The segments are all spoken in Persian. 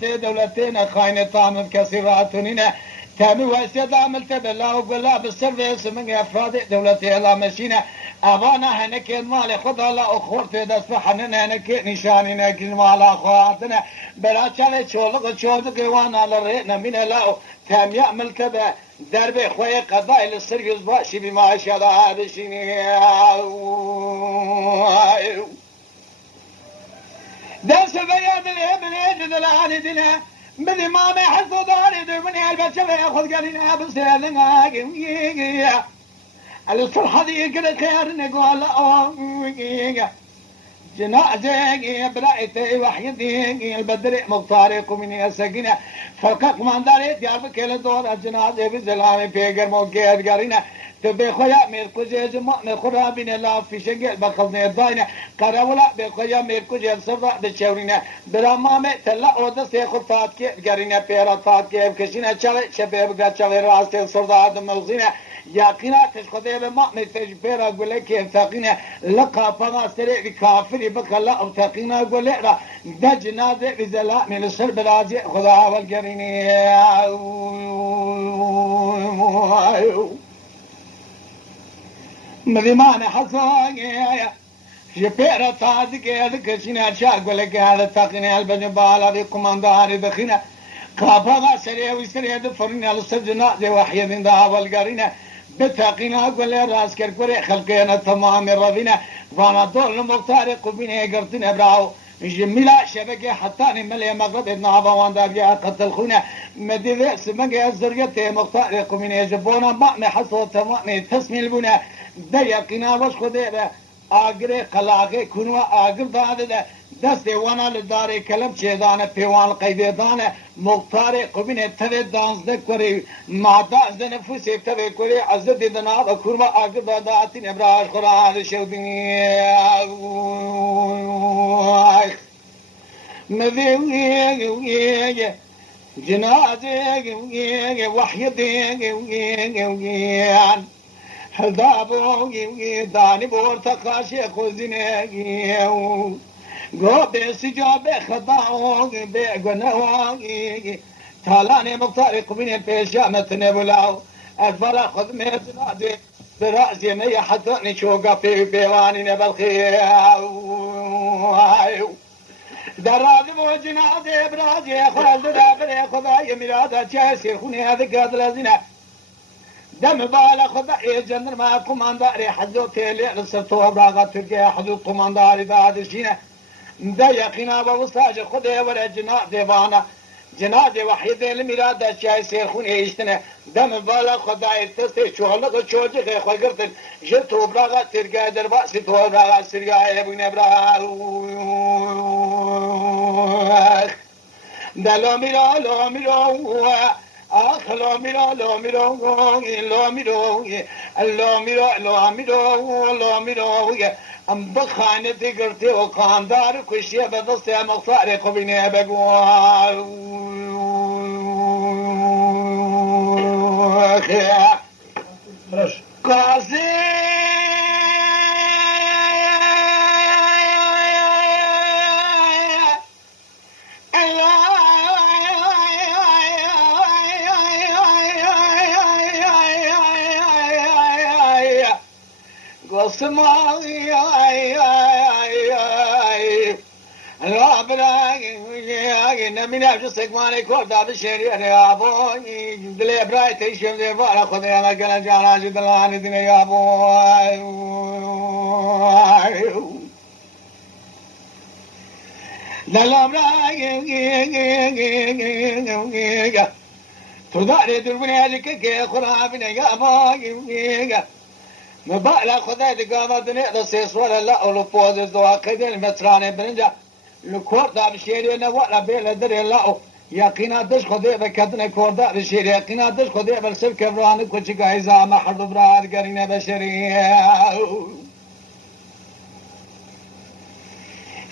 دولتين خاينة طامن كثيراتنين تامي واسيد عملت بالله وبالله بالسيرفيس من افراد دولتي لا مشينا ابانا هنك مال خدا لا اخورت دسبحن هنك نشاننا كلمه لا اخواتنا بلا چاله چولق وانا لرينا من لا تامي عملت به درب خوي قضاء السيرفيس باشي بما شاء الله هذا شيء درس بيان الابن يجد العاني دنا بدي ما بيحسوا داري دربني البشر ياخذ قالينا بسيلنا الصلحة دي كده خيار نقول جنازة برايتي وحيدي البدر مختاركم من يسقينا فلقك من داري تعرف كل دور الجنازة بزلامي بيجر موجود قالينا تبي خويا ميركوجي جمع مخرا بين الله في شقل بخلنا الضاينة قراولا بخويا ميركوجي صفا بتشاورينا برامامة تلا أودا سيخو فاتكي قارينا بيرا فاتكي بكشينا شالي شباب قد شالي راستي صردا عدم مغزينا يقينا تشخدي بما متجبيرا قول لك ينتقينا لقا فما سريع كافري بخلا أو تقينا قول لك ده جنازة بزلاء من السر بلاجي خدا والقريني مذيمان حصاقيا جبيرا تازك يدك شنا شاق ولك هذا تقني البجبال هذه كمانداري دخينا كافا سريع وسريع دفرنا للسجناء ذي وحي من ذهب القرينة بتقينا قول راس كركوري خلقينا تمام الرفينا وانا دول مختارق بيني قرتنا براو جميلة شبكة حتى نملي مغرب ابن عبوان دابيا قتل خونا مدينة سمجة الزرقة مختارق من يجبونا ما محصو تمام تسمي البنا ديقنا وش خديبه آگره قلاقه کنوا آگر داده دست وانا لداره کلم چیدانه پیوان قیده دانه مختار قبینه توه دانزده کری ماده از نفوسی توه کری از دیدنا و کنوا آگر داده آتین ابراش خورا شودنی مذیویه جنازه وحیده هدابو دانی بورتقاشی خوزینه گو بسجاب خداو بگنوا تالانی مختار قبین پیشامت نبلاو ادفلا خود میزنادی برازی می حتی نشوگا پیوانی نبلخی درازی موجنادی برازی خود درابر خدای میرادا چهسی خونی هدکاد لزینه دم بالا خدا جندر ما كومانداري حزو تيلي رسلتو براغا تركيا حزو كومانداري دادشينا دا يقينا بوساج خدا ولا جناد ديوانا جناد وحيد الميراد الشاي سيخون ايشتنا دم بالا خدا تستي شغلك شوجي خغرت جتو براغا تركيا دربا ستو براغا سريا ابن براغا دلو ميرو لو ميرو آخ لا میرا لا میرا لا میرا لا میرا لا میرا لا میرا ام بخانه دیگرتی و خاندار کشیه به دست مختار قبینه بگو قاضی سماي لا براي نمي نفس سكماني كوردا بشيري يا ابوي دلي برايت يشم دي بارا خذي انا كان جانا جدلان دي يا ابوي لا براي تداري دربني هذيك كي خرابنا يا ابوي مبالا خدا دقامت نقدر سيسوال لا أولو فوز الزواء قيدين المتراني برنجا لكوردا بشيري نوالا بيلا دري الله يقينا دش خدا بكتنا كوردا بشيري يقينا دش خدا بالسر كبراني كوشي قايزا ما حرد براد قرينا بشري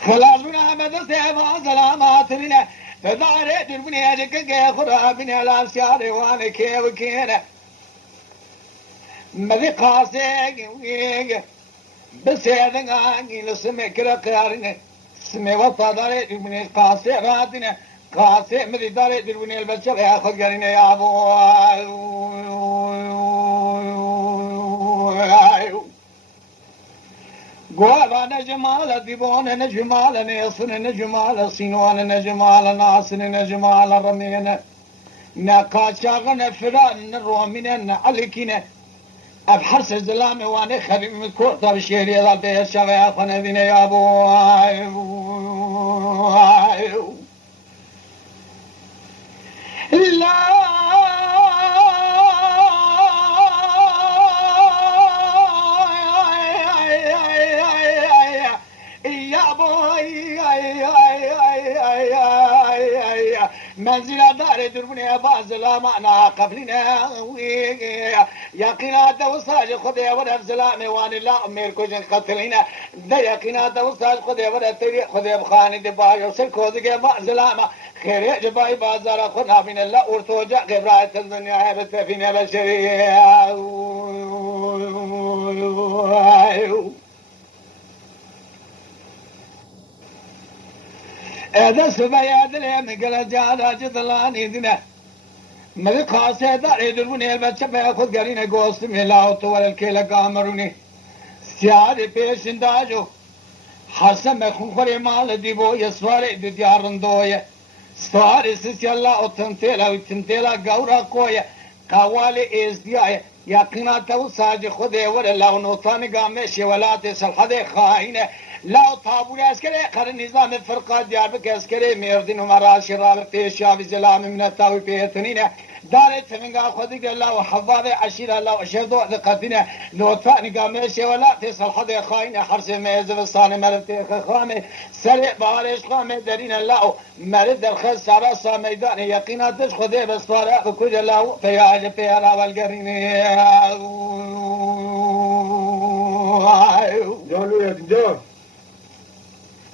خلاص بنا بدست عبا سلامات لنا تداري دربني هجك كي خرابني على سياري وانا كي وكينا مذي قاسق بس هذا عاني لسمع كلا قارنه سمع وطادري من قاسق راتنا قاسم مدي داري دربني البچه وياخد قرينه يا ابو قوابا نجمال ديبون نجمال نيصن نجمال صينوان نجمال ناصن نجمال رمين نقاشاغن فران الرومين عليكين أبحرس الزلام وانا خريب من كورتا بشيري ذا بيشا وياخن ذين يا ابو لا يا بوي منزل دار دربني بازلا معنا قبلنا يقينا دوساج خدي ولا زلام وان لا امير كوجن قتلنا ده يقينا دوساج خدي ولا تري خدي بخاني دبايو سركوزي بازلا خير جباي بازار خنا بين الله ارتوجا غبرات الدنيا بتفينا بشريه هذا سبايا دلي مقلا جالا جدلاني دنا مذي خاصة داري دربوني البچه بياخد قرينه قوست ملاو طول الكيلة قامروني سيادي پیش انداجو حسن مخون خوري مال ديبو يسواري دي ديارن دوية سواري سيسي الله وتنتيلا وتنتيلا قورا قوية قوالي ازدياء يقينا تو ساج خده ولا لو نوطاني قامشي ولاتي سلحده خائنة لا طابور عسكري قرن نظام الفرقة دياربك عسكري ميردين ومراش رابط شافي زلام من التاوي بيتنين دارت من خدك الله وحضاره عشيرة الله وشهدو ذقتنا نوطاني قامشي ولا تصل حدا خاين حرس ميزة الصاني مرتي خامي سريع بارش خامي دارين الله مرد الخس راسا ميدان يقينا تشخذي بصفارة وكل الله فياج فيها والقرين جانو يا جان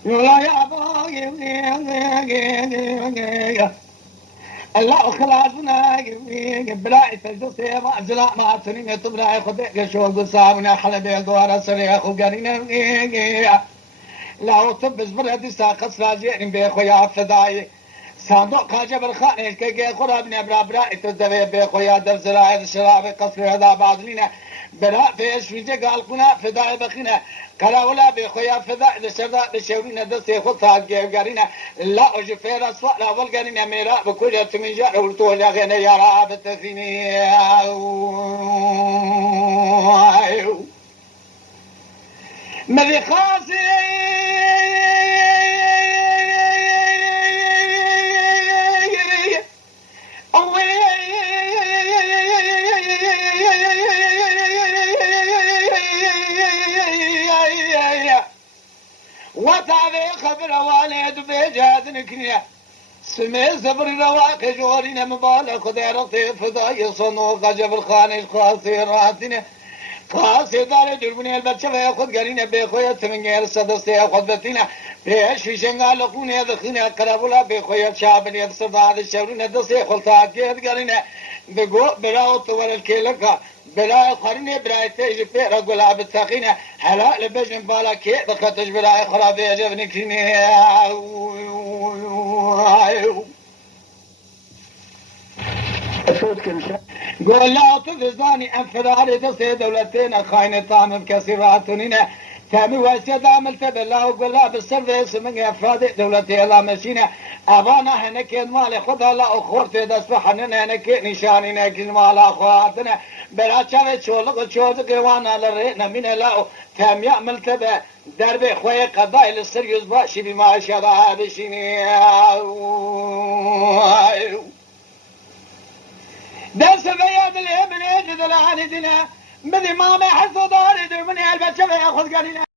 لا يا الله خلاصنا بلاي تجسي ما زلا ما تنين تبلاي خدك شو قصابنا حلبي دوار سريع وقرينا لا طب زبر ساقص راجعين بخويا فداي صندوق حاجه بالخانه كي قرب من برابرا تدبي بخويا در زراعه شراب قصر هذا بعضنا برا فيش في قال كنا فداي بخنا كلا ولا بخويا فداء لسردا بشورينا دسي خطا قرينا لا وجفير اسوا لا والقرينا ميرا بكل تمنجا ولتو لا غنى يا راب التفيني مذي خاصي وتعبي خبر والد بجاد نكنيا سمي زبر رواق جورينا مبالغ خديرتي فضاي صنوق جبر خانش خاصيراتنا خاصي دار دربني البچه وياخد قرينه بخويت من غير صدسته خدتنا بيش في شنغال خونه دخينه قربولا بخويت شعب يتصدى هذا الشورينه دسي خلطات قيد قرينه بقو براوت ولا الكيلكا بلا قرني برايته جفير قلاب التقينه هلا لبجن بالا كي دخلتش بلا خراب يجبني كني قول لا تفزاني انفراري تصي دولتين خاينة طعم بكسراتنين تامي واسيد عملت بالله وقول لا بالسرفيس من افراد دولتي الله مشينا ابانا هناك مالي خدها لا اخورتي دسبحنا هناك نشاني ناكل مال اخواتنا بلا شافت شولق شوزق وانا لرينا من لا تامي عملت دربي خوي قضايا للسريوز باشي بما شرع بشيني درس بياد الابن يجد العالدنا مذي ما حسو داري درمني البشر ياخذ قليلا